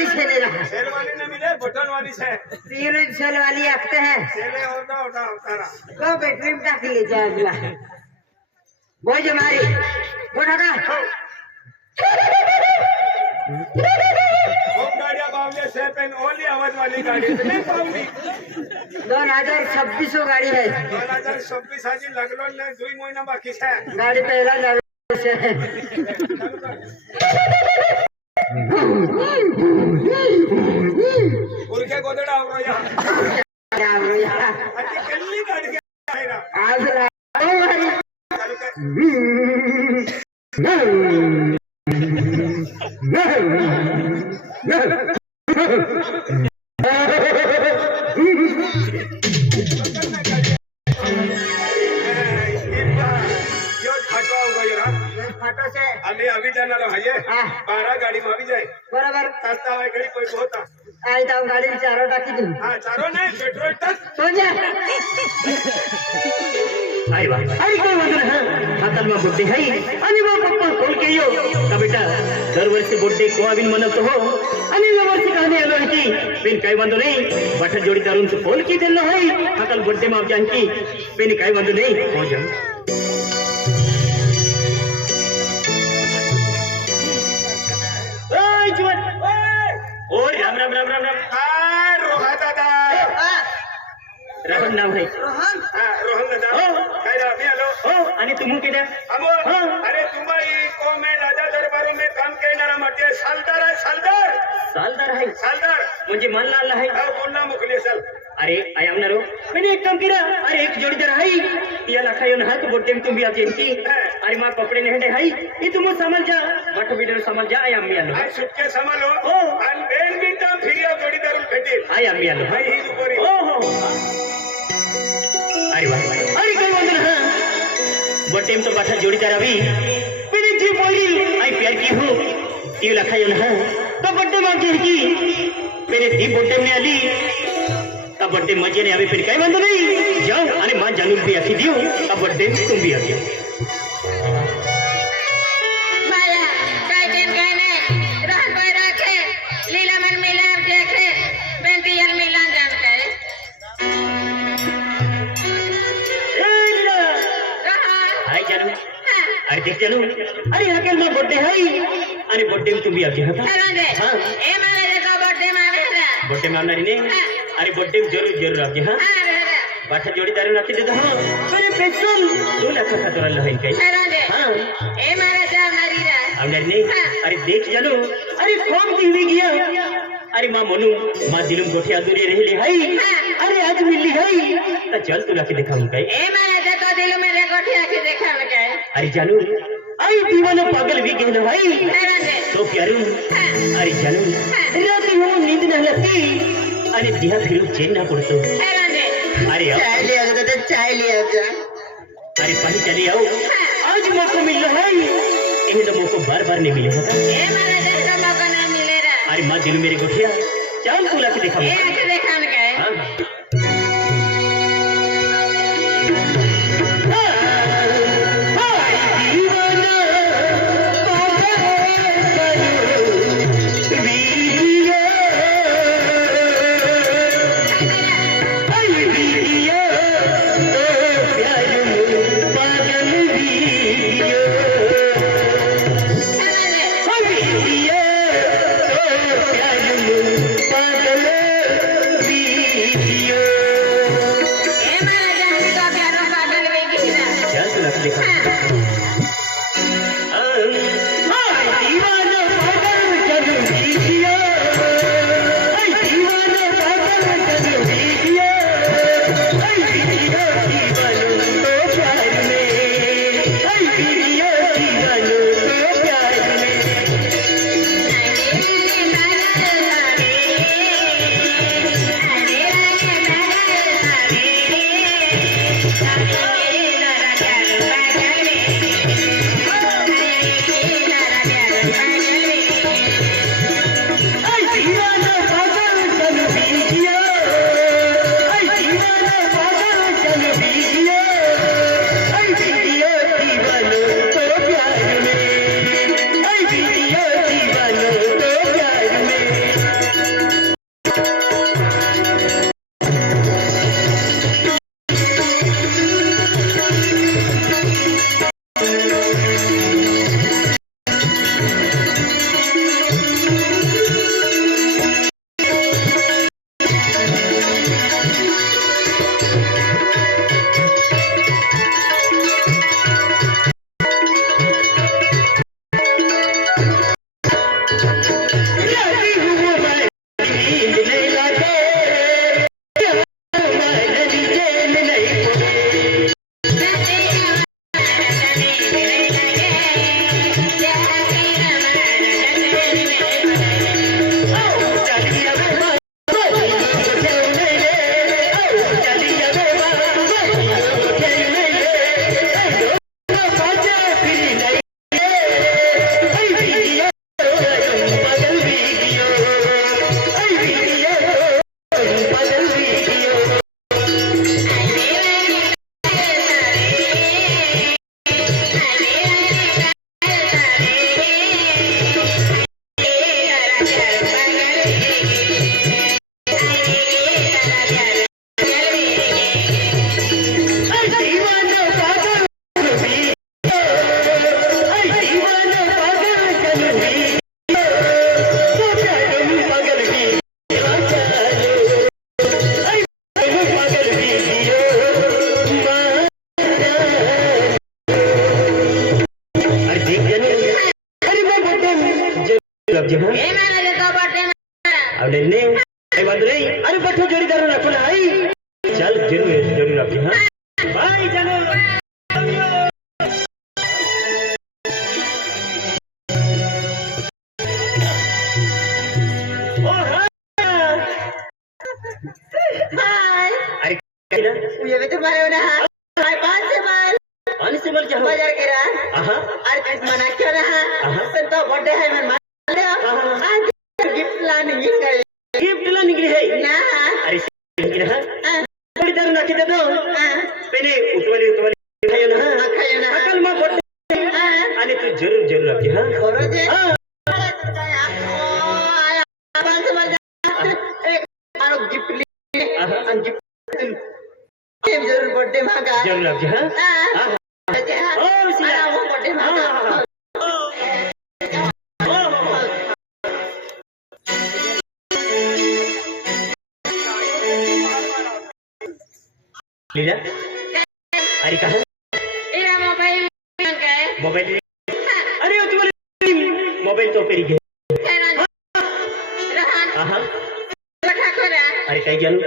वाली छेले रहा सेल वाली ने मिले बटन वाली से तीनों सेल वाली आखते हैं सेले होता होता उतारा तो बैटरी में टाक ले जाए अगला वो जमारी वो ढका खूब गाड़ियां बावले से पेन ओली आवाज वाली गाड़ी से नहीं पाऊंगी 2026 गाड़ी है 2026 आज लगलो ने 2 महीना बाकी है गाड़ी पहला जावे से उनके गोदड़ा हो रहा यार अच्छी कल्ली गाड़ी के है ना आज लाओ भाई चालू कर फाटो से अभी अभी जाना रहा है 12 गाड़ी में अभी जाए बराबर सस्ता है कहीं कोई होता आई तो गाड़ी में चारों टाकी दूं हाँ चारों नहीं पेट्रोल तक तो जा आई बा अरे कोई वजन है हातल में बुड्ढे है आणि वो पप्पा खोल के यो का बेटा दरवर्षी बुड्ढे को अबिन मनत हो आणि यावर्षी कहने आलो है की बिन काय बांधो नहीं बठ जोड़ी दारून से खोल की देलो है हातल बुड्ढे में जान की बिन काय बांधो नहीं हो जा ओए जुवन ओए राम राम राम राम राम रोहा दादा राम नाम है रोहन रोहन दादा काय रा मी आलो ओ आणि तुम केदा अमो अरे तुम्हारी को मैं राजा दरबारों में काम करणारा म्हटले सालदार आहे सालदार सालदार म्हणजे मानला आला है कोण ना मोकली असेल अरे आया ना रो मैंने एक काम किया अरे एक जोड़ीदार है या लखायो ना तो बोटे में तुम भी आते की अरे मां कपड़े ने हटे है ये तुम संभाल जा बट वीडियो संभाल जा आया अम्मी आलो आई सुटके संभालो ओ आणि बेन बी ता फिरिया जोडीदार भेटेल आया अम्मी आलो आई ही दुपारी ओ हो अरे वाह अरे कोई वंदन हां बोटे में तो बैठा जोड़ीदार अभी मेरी जी बोली आई प्यार की हूं ये लखायो ना तो बड्डे मांगे की मेरे दी बोटे में आली तब बड्डे मजे ने अभी फिर कहीं बंद नहीं जाओ अरे माँ जानू भी आती दियो तब बड्डे तुम भी आ जाओ माया काय दिन काय नहीं रात भर रखे लीला मन मिला देखे बेंती यल मिला जान काय कहाँ हाय जानू हाँ अरे देख जानू अरे अकेले माँ बड्डे है अरे बड्डे में तुम भी आ जाओ चलेंगे हाँ ए माया देखो बर्थडे में आवेगा बड्डे में आना नहीं अरे बड्डे में जरूर जरूर आ जाओ हाँ हाँ रे बाठा जोड़ीदार रखी दे दो हाँ अरे पेट्रोल 2 लाख का तो रहा है कहीं चलेंगे हाँ ए माया जा नारी रे अब नहीं अरे देख जानू अरे कौन की हुई गया अरे माँ मनु माँ दिलम गोठे अधूरी रह ले हाई अरे आज मिली हाई तो चल तू रखी दिखाऊं कहीं ए माया देखो दिल में रेकोठी आके देखा मैं काय अरे जानू आई दीवाना पागल भी कहना भाई चलेंगे तो प्यारू अरे जानू रात हो नींद न लगती अरे दिया फिर चैन ना पड़तो चलेंगे अरे चाय ले आओ तो चाय ले आओ जा अरे पानी चले आओ आज मौका मिल रहा है यही तो मौका बार बार नहीं मिलेगा ए माया देखो मौका ना मिले रे अरे माँ दिल मेरे गोठिया चल तू लाके दिखा ए आके देखा मैं काय हाँ Bye. नींद नहीं लागे माननी चैन नहीं अरे बठो जोड़ीदार रखो ना आई चल जरूर जरूर आप हाँ बाय चलो अरे ये भी तुम्हारे ना हाय पान से बोल क्या बाजार के रहा अरे कहीं मना क्यों रहा तो बर्थडे है मैं मान ले आज गिफ्ट लाने निकले है ना अरे थोड़ी देर ना किधर दो पहले उतवाली खायो ना अकल मां बर्थडे आणि तू जरूर जरूर आपकी हां खरं जे गिफ्ट जरूर बर्थडे मांगा जरूर आपकी हां बर्थडे मांगा लीला अरे कहा मोबाइल अरे तुम्हारे मोबाइल तो पेरी अरे काय ज्ञान